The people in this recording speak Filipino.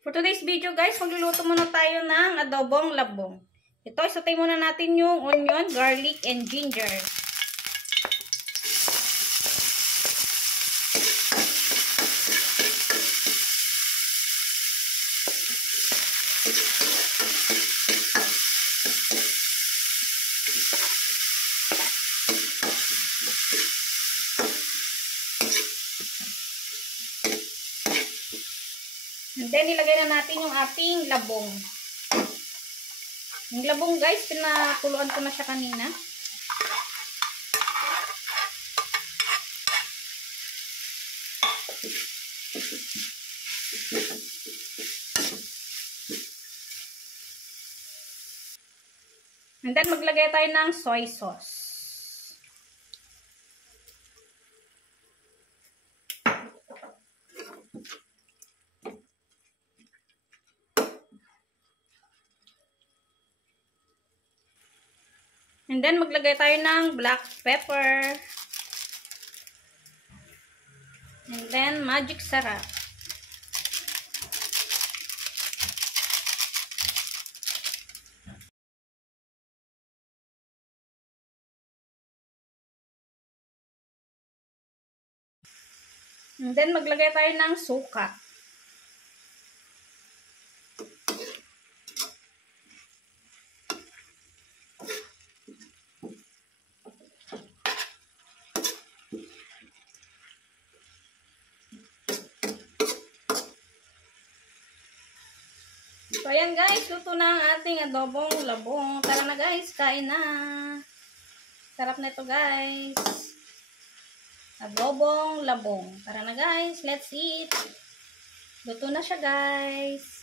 For today's video guys, magluluto muna tayo ng adobong labong. Ito, isatay muna natin yung onion, garlic, and ginger. And then, ilagay na natin yung ating labong. Yung labong guys, pinakuluan ko na siya kanina. And then, maglagay tayo ng soy sauce. And then, maglagay tayo ng black pepper. And then, magic sarap. And then, maglagay tayo ng suka. So, ayan guys, luto na ang ating adobong labong. Tara na guys, kain na. Sarap na ito guys. Adobong labong. Tara na guys, let's eat. Luto na siya guys.